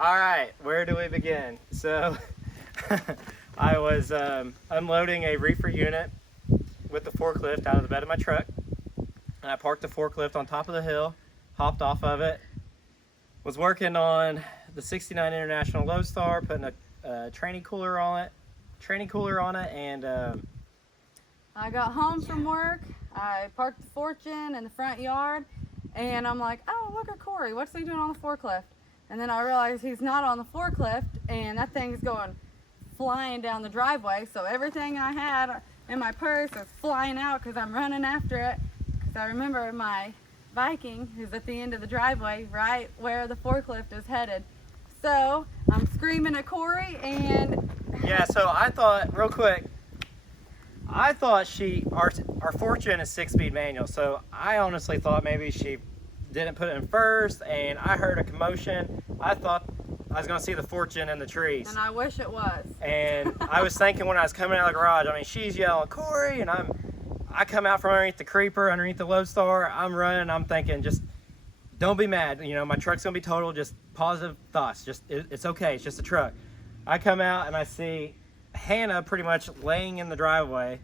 All right, where do we begin? So I was unloading a reefer unit with the forklift out of the bed of my truck, and I parked the forklift on top of the hill, hopped off of it, was working on the 69 International Lodestar, putting a training cooler on it, and I got home from work. I parked the Fortune in the front yard, and I'm like, oh, look at Corey. What's he doing on the forklift? And then I realized he's not on the forklift, and that thing's going flying down the driveway. So everything I had in my purse is flying out because I'm running after it. Because I remember my Viking, who's at the end of the driveway, right where the forklift is headed. So I'm screaming at Corey, and yeah. So I thought, real quick, our Fortune is 6-speed manual. So I honestly thought maybe she didn't put it in first, and I heard a commotion. I thought I was gonna see the Fortune in the trees. And I wish it was. And I was thinking when I was coming out of the garage, I mean, she's yelling, Corey, and I come out from underneath the creeper, underneath the Lodestar, I'm running, I'm thinking, just don't be mad. You know, my truck's gonna be totaled, just positive thoughts. Just, it's okay, it's just a truck. I come out and I see Hannah pretty much laying in the driveway.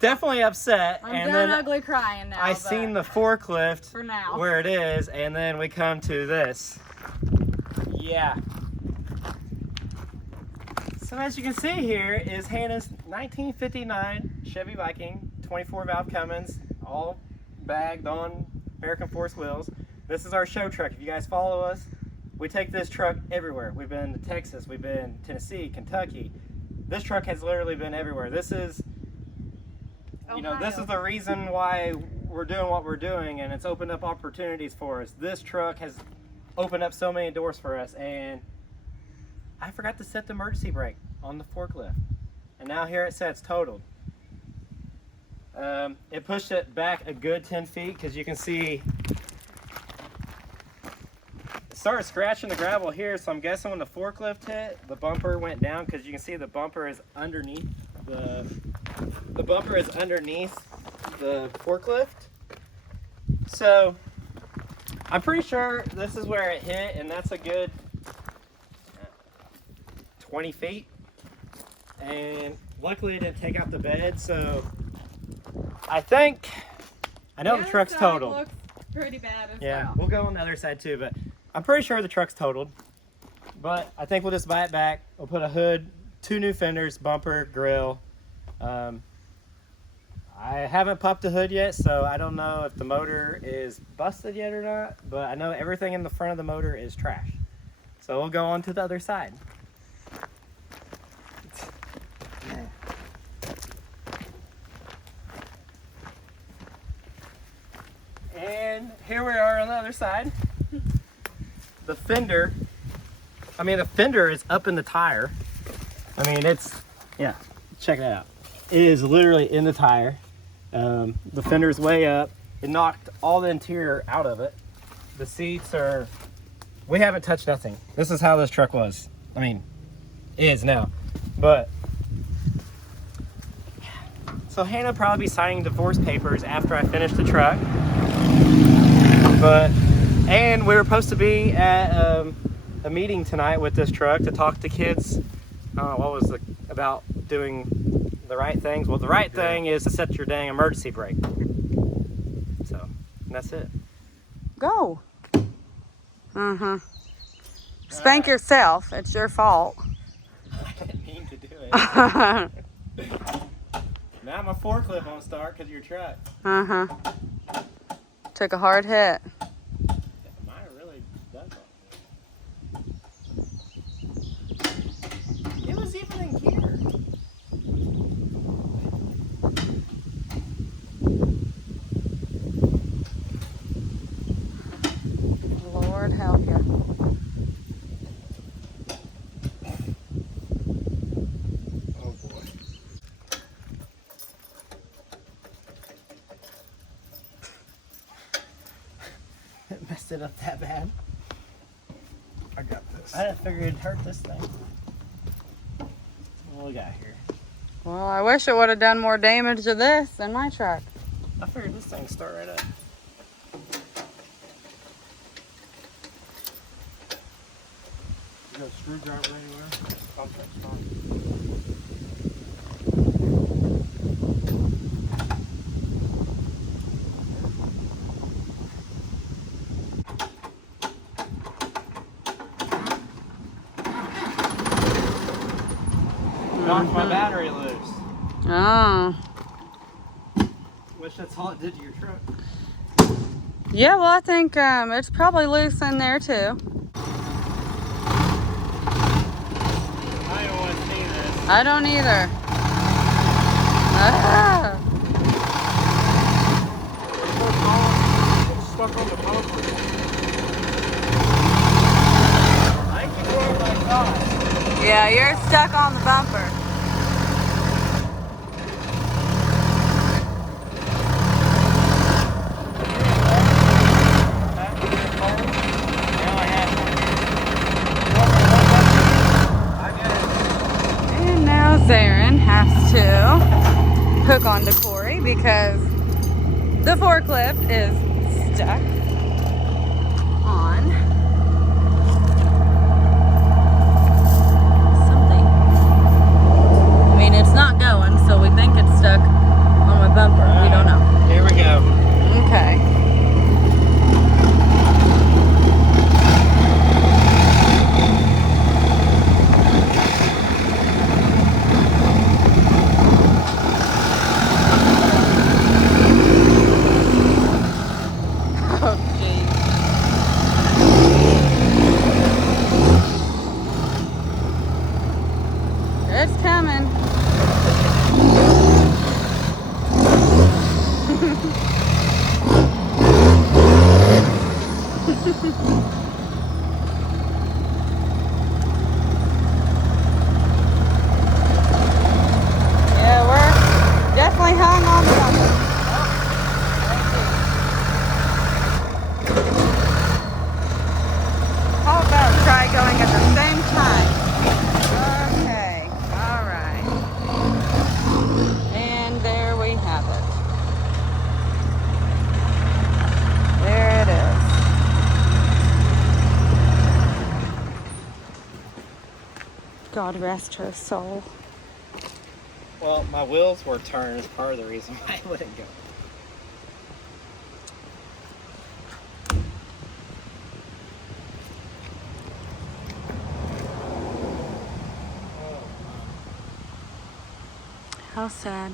Definitely upset. I'm done ugly crying now. I seen the forklift for now where it is, and then we come to this. Yeah. So as you can see here is Hannah's 1959 Chevy Viking, 24 valve Cummins, all bagged on American Force wheels. This is our show truck. If you guys follow us, we take this truck everywhere. We've been to Texas, we've been Tennessee, Kentucky. This truck has literally been everywhere. This is, you know, this is the reason why we're doing what we're doing, and it's opened up opportunities for us. This truck has opened up so many doors for us, and I forgot to set the emergency brake on the forklift, and now here it sets totaled. It pushed it back a good 10 feet because you can see it started scratching the gravel here, so I'm guessing when the forklift hit, the bumper went down because you can see the bumper is underneath the bumper is underneath the forklift. So I'm pretty sure this is where it hit, and that's a good 20 feet. And luckily it didn't take out the bed, so I know the truck's totaled. Looks pretty bad as yeah, well. We'll go on the other side too, but I'm pretty sure the truck's totaled. But I think we'll just buy it back. We'll put a hood, 2 new fenders, bumper, grill. I haven't popped the hood yet, so I don't know if the motor is busted yet or not, but I know everything in the front of the motor is trash. So we'll go on to the other side. And here we are on the other side. The fender is up in the tire. I mean, yeah, check that out. It is literally in the tire. The fender's way up. It knocked all the interior out of it. The seats we haven't touched nothing. This is how this truck was. I mean, is now. But, so Hannah will probably be signing divorce papers after I finish the truck. And we were supposed to be at a meeting tonight with this truck to talk to kids. About doing the right things. Well, the right thing is to set your dang emergency brake. So, that's it. Go. Spank yourself. It's your fault. I didn't mean to do it. Now my forklift won't start because of your truck. Took a hard hit. Mine really does. It was even in gear. Lord help you. Oh boy. It messed it up that bad. I got this. I didn't figure it'd hurt this thing. What do we got here? Well, I wish it would have done more damage to this than my truck. I figured this thing would start right up. got a screwdriver anywhere? Okay, fine. Knocked my battery loose. Oh. Which that's all it did to your truck. Yeah, well, I think it's probably loose in there too. I don't want to see this. I don't either. Ah. It's stuck on the bumper. I can roll my God. Yeah, you're stuck on the bumper. And now Zarin has to hook onto Corey because the forklift is stuck on something. I mean, it's not going, so we think it's stuck on my bumper. We don't know. Here we go. Okay. Oh, geez. It's coming. Yeah, we're definitely hung on the bumper. How about try going at the same time? Okay, all right. And there we have it. There it is. God rest her soul. Well, my wheels were turned is part of the reason why I wouldn't go. How sad.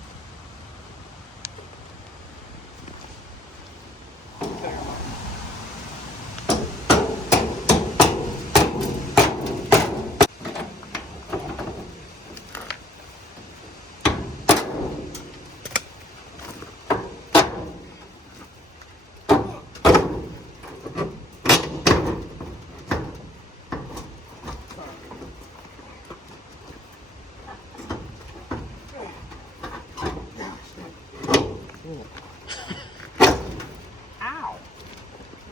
Ow!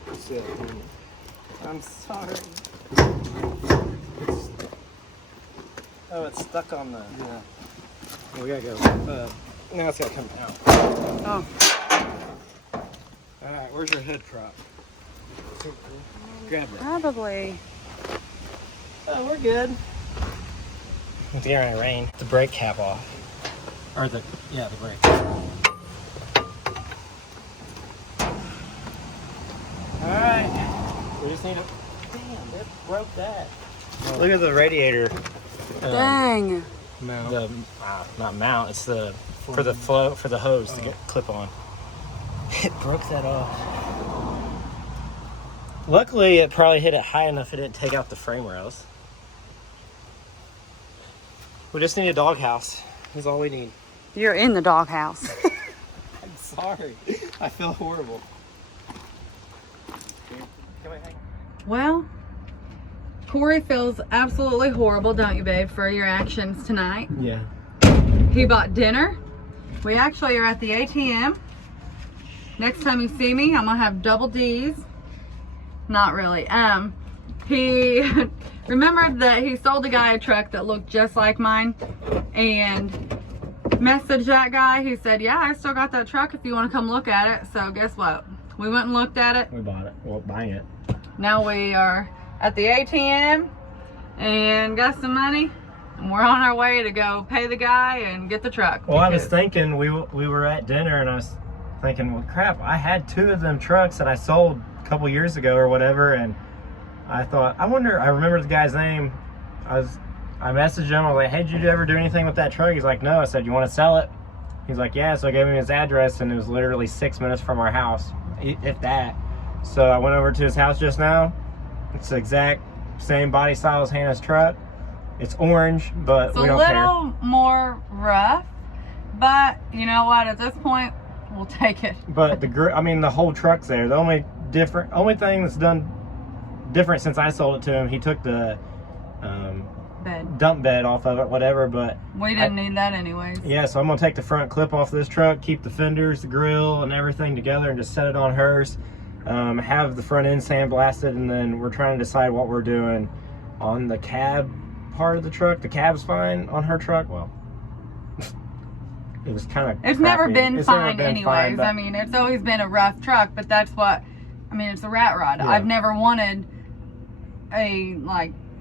That's it. I'm sorry. Oh, it's stuck on the. Yeah. We gotta go. Now it's gotta come out. Oh, Alright, where's your head prop? Grab it. probably. Oh, we're good. It's gonna rain. The brake cap off. Or the brake. Alright. We just need to. Damn, it broke that. Look at the radiator. Dang. Mount. The not mount, it's the for the flow for the hose to get clip on. It broke that off. Luckily, it probably hit it high enough it didn't take out the frame rails. We just need a doghouse. That's all we need. You're in the doghouse. I'm sorry. I feel horrible. Can I hang? Well, Corey feels absolutely horrible, don't you, babe, for your actions tonight. Yeah. He bought dinner. We actually are at the ATM. Next time you see me, I'm gonna have double D's. Not really. He remembered that he sold a guy a truck that looked just like mine and messaged that guy. He said, yeah, I still got that truck if you want to come look at it. So guess what? We went and looked at it. We bought it. Well, buying it. Now we are at the ATM and got some money. And we're on our way to go pay the guy and get the truck. Well, I was thinking, we were at dinner and I was thinking, well, crap, I had 2 of them trucks that I sold a couple years ago or whatever, and I thought, I remember the guy's name. I messaged him, I was like, hey, did you ever do anything with that truck? He's like, no. I said, you want to sell it? He's like, yeah. So I gave him his address, and it was literally 6 minutes from our house, if that. So I went over to his house just now. It's the exact same body style as Hannah's truck. It's orange, but we don't care. It's a little more rough, but you know what? At this point, we'll take it. But the whole truck's there. The only thing that's done different since I sold it to him, he took the dump bed off of it, whatever. But we didn't need that anyways. Yeah, so I'm gonna take the front clip off this truck, keep the fenders, the grill, and everything together, and just set it on hers. Have the front end sandblasted, and then we're trying to decide what we're doing on the cab part of the truck. The cab's fine on her truck. Well, it was kind of it's never been fine anyways. I mean, it's always been a rough truck, but that's what I mean. It's a rat rod. Yeah. I've never wanted a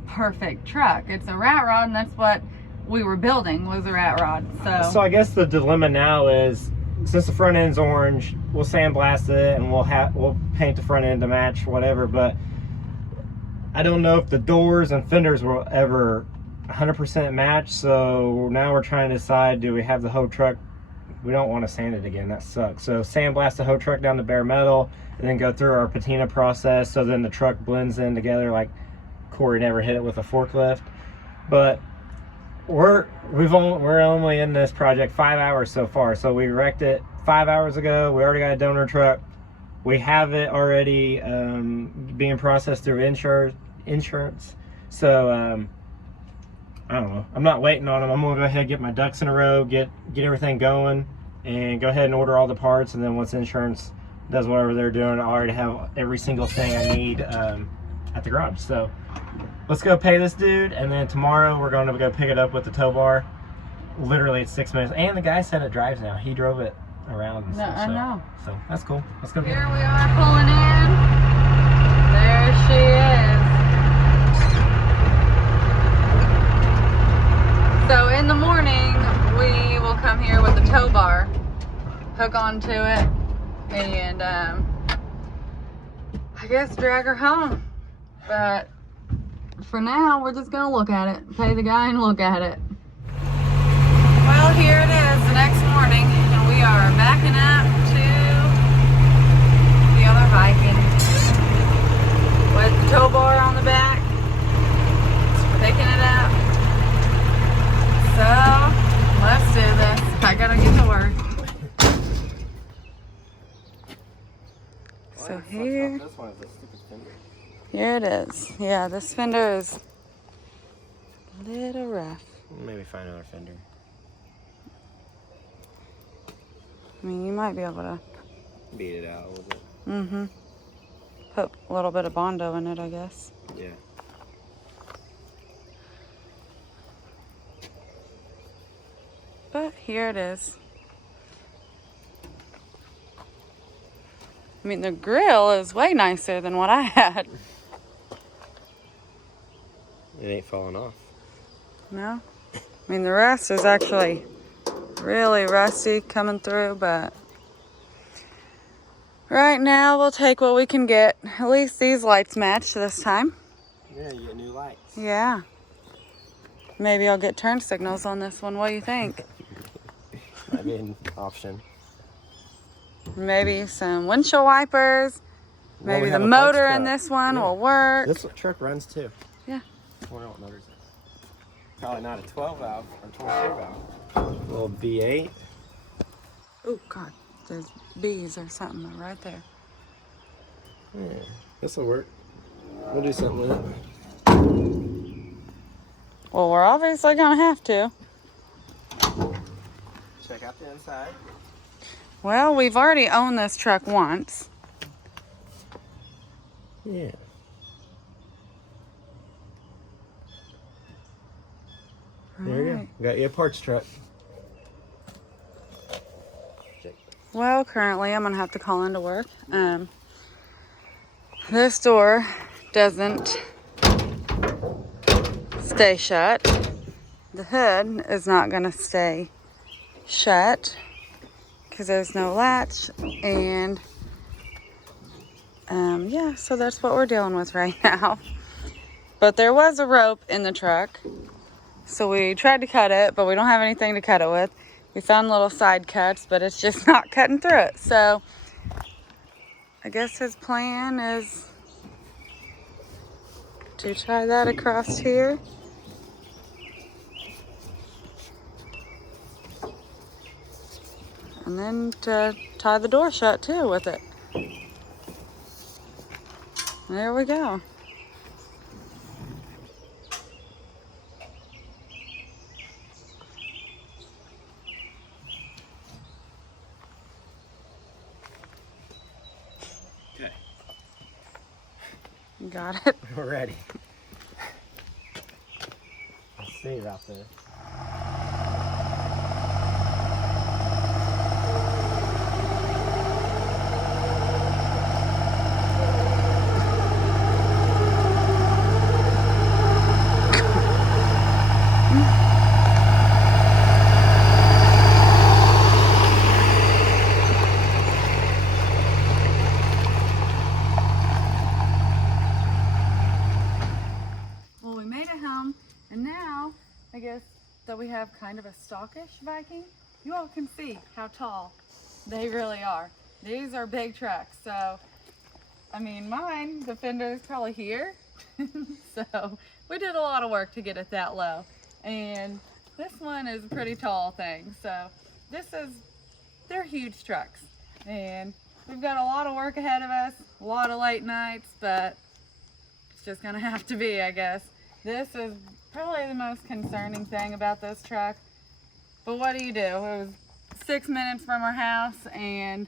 perfect truck. It's a rat rod, and that's what we were building, was a rat rod. So I guess the dilemma now is, since the front end's orange, we'll sandblast it and we'll paint the front end to match whatever, but I don't know if the doors and fenders will ever 100% match. So now we're trying to decide, do we have the whole truck? We don't want to sand it again, that sucks. So sandblast the whole truck down to bare metal, and then go through our patina process so then the truck blends in together like Corey never hit it with a forklift. But we're only in this project 5 hours so far. So we wrecked it 5 hours ago. We already got a donor truck. We have it already being processed through insurance. So I don't know. I'm not waiting on them. I'm gonna go ahead and get my ducks in a row, get everything going, and go ahead and order all the parts. And then once insurance does whatever they're doing, I already have every single thing I need at the garage. So let's go pay this dude, and then tomorrow we're going to go pick it up with the tow bar. Literally, it's 6 minutes. And the guy said it drives now. He drove it around. And stuff, I know. So that's cool. Let's go. Here we are pulling in. There she is. So in the morning, we will come here with the tow bar, hook onto it, and I guess drag her home. But for now, we're just gonna look at it, pay the guy and look at it. Well, here it is the next morning, and we are backing up to the other Viking with the tow bar on the back, picking it up. So let's do this. I gotta get to work. So here it is. Yeah, this fender is a little rough. Maybe find another fender. I mean, you might be able to beat it out a little bit. Mm-hmm. Put a little bit of Bondo in it, I guess. Yeah. But here it is. I mean, the grill is way nicer than what I had. It ain't falling off. No? I mean, the rest is actually really rusty coming through, but right now we'll take what we can get. At least these lights match this time. Yeah, you get new lights. Yeah. Maybe I'll get turn signals on this one. What do you think? Might be an option. Maybe some windshield wipers. Well, Maybe the motor in this one will work. This truck runs too. Yeah. I wonder what motor is. Probably not a 12 valve or 24 valve. A little V8. Oh God, there's bees or something right there. Yeah, this will work. We'll do something with it. Well, we're obviously gonna have to. Check out the inside. Well, we've already owned this truck once. Yeah. There you go. Got you a parts truck. Well, currently I'm gonna have to call into work. This door doesn't stay shut. The hood is not going to stay shut because there's no latch. And yeah, so that's what we're dealing with right now. But there was a rope in the truck, so we tried to cut it, but we don't have anything to cut it with. We found little side cuts, but it's just not cutting through it. So I guess his plan is to tie that across here. And then to tie the door shut too with it. There we go. Okay. Got it. We're ready. Let's see about this. Well, we made it home, and now I guess that we have kind of a stockish Viking. You all can see how tall they really are. These are big trucks, so I mean, mine, the fender is probably here. So we did a lot of work to get it that low. And this one is a pretty tall thing. So they're huge trucks. And we've got a lot of work ahead of us, a lot of late nights, but it's just gonna have to be, I guess. This is probably the most concerning thing about this truck. But what do? It was 6 minutes from our house and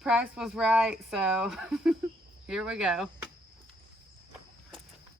price was right, so here we go.